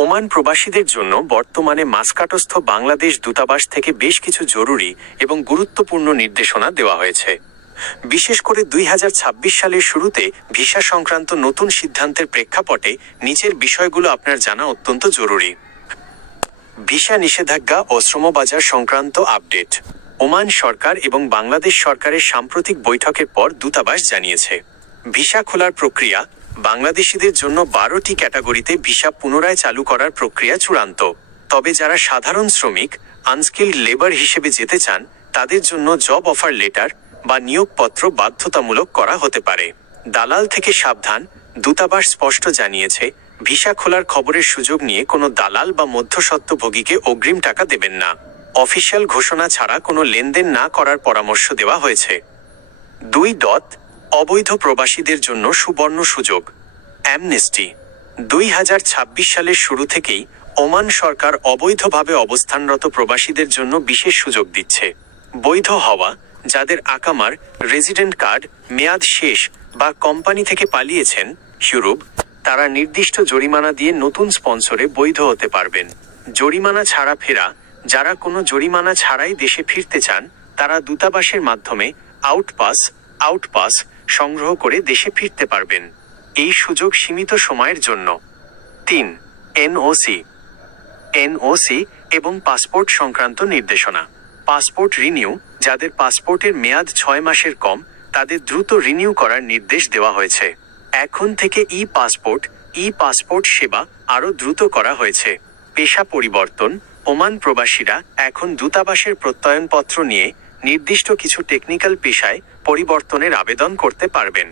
Oman প্রবাসীদের জন্য বর্তমানে মাস্কাটস্থ বাংলাদেশ দূতাবাস থেকে বেশ কিছু জরুরি এবং গুরুত্বপূর্ণ নির্দেশনা দেওয়া হয়েছে। বিশেষ করে 2026 সালের শুরুতে ভিসা সংক্রান্ত নতুন সিদ্ধান্তের প্রেক্ষাপটে নিচের বিষয়গুলো আপনার জানা অত্যন্ত জরুরি। ভিসা নিষেধাজ্ঞা ও শ্রমবাজার সংক্রান্ত আপডেট। ওমান সরকার এবং বাংলাদেশ সরকারের সাম্প্রতিক বৈঠকের পর দূতাবাস জানিয়েছে, ভিসা খোলার প্রক্রিয়া বাংলাদেশিদের জন্য 12টি ক্যাটাগরিতে ভিসা পুনরায় চালু করার প্রক্রিয়া চূড়ান্ত। তবে যারা সাধারণ শ্রমিক, আনস্কিল্ড লেবার হিসেবে যেতে চান, তাদের জন্য জব অফার লেটার বা নিয়োগপত্র বাধ্যতামূলক করা হতে পারে। দালাল থেকে সাবধান। দূতাবাস স্পষ্ট জানিয়েছে, ভিসা খোলার খবরের সুযোগ নিয়ে কোনো দালাল বা মধ্যস্বত্বভোগীকে অগ্রিম টাকা দেবেন না। অফিসিয়াল ঘোষণা ছাড়া কোনো লেনদেন না করার পরামর্শ দেওয়া হয়েছে। 2. অবৈধ প্রবাসীদের জন্য সুবর্ণ সুযোগ। অ্যামনেস্টি। 2026 সালের শুরু থেকেই ওমান সরকার অবৈধভাবে অবস্থানরত প্রবাসীদের জন্য বিশেষ সুযোগ দিচ্ছে। বৈধ হওয়া, যাদের আকামার রেজিডেন্ট কার্ড মেয়াদ শেষ বা কোম্পানি থেকে পালিয়েছেন ইউরোপ, তারা নির্দিষ্ট জরিমানা দিয়ে নতুন স্পন্সরে বৈধ হতে পারবেন। জরিমানা ছাড়া ফেরা, যারা কোনো জরিমানা ছাড়াই দেশে ফিরতে চান, তারা দূতাবাসের মাধ্যমে আউটপাস সংগ্রহ করে দেশে ফিরতে পারবেন। এই সুযোগ সীমিত সময়ের জন্য। 3. এনওসি এবং পাসপোর্ট সংক্রান্ত নির্দেশনা। পাসপোর্ট রিনিউ, যাদের পাসপোর্টের মেয়াদ 6 মাসের কম, তাদের দ্রুত রিনিউ করার নির্দেশ দেওয়া হয়েছে। এখন থেকে ই পাসপোর্ট সেবা আরও দ্রুত করা হয়েছে। পেশা পরিবর্তন। ওমান প্রবাসীরা এখন দূতাবাসের প্রত্যয়নপত্র নিয়ে নির্দিষ্ট কিছু টেকনিক্যাল পেশায় পরিবর্তনের আবেদন করতে পারবেন।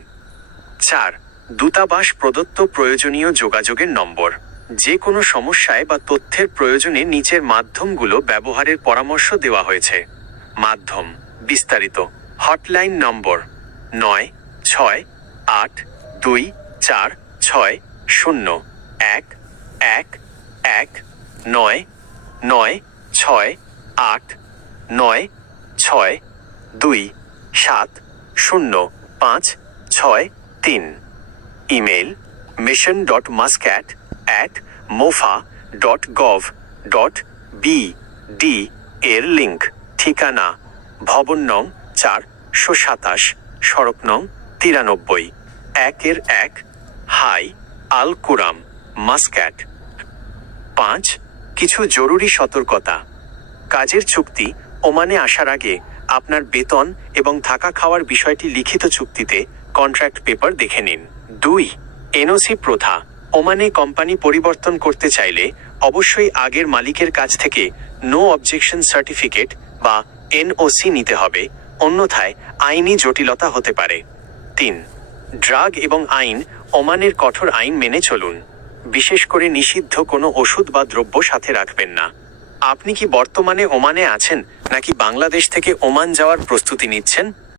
4. দূতাবাস প্রদত্ত প্রয়োজনীয় যোগাযোগের নম্বর। যে কোনো সমস্যায় বা তথ্যের প্রয়োজনে নিচের মাধ্যমগুলো ব্যবহারের পরামর্শ দেওয়া হয়েছে। মাধ্যম বিস্তারিত। হটলাইন নম্বর 9681969696270563। ইমেল mission.muscat@mofa.gov.bd এর লিঙ্ক। ঠিকানা ভবন নং 427, সড়ক নং 93, 1-1, হাই আল কুরাম, মাস্ক্যাট। 5. কিছু জরুরি সতর্কতা। কাজের চুক্তি। ওমানে আসার আগে আপনার বেতন এবং থাকা খাওয়ার বিষয়টি লিখিত চুক্তিতে কন্ট্রাক্ট পেপার দেখে নিন। 2. এনওসি প্রথা। ওমানে কোম্পানি পরিবর্তন করতে চাইলে অবশ্যই আগের মালিকের কাছ থেকে নো অবজেকশন সার্টিফিকেট বা এনওসি নিতে হবে, অন্যথায় আইনি জটিলতা হতে পারে। 3. ড্রাগ এবং আইন। ওমানের কঠোর আইন মেনে চলুন। বিশেষ করে নিষিদ্ধ কোনো ওষুধ বা দ্রব্য সাথে রাখবেন না। আপনি কি বর্তমানে ওমানে আছেন নাকি বাংলাদেশ থেকে ওমান যাওয়ার প্রস্তুতি নিচ্ছেন?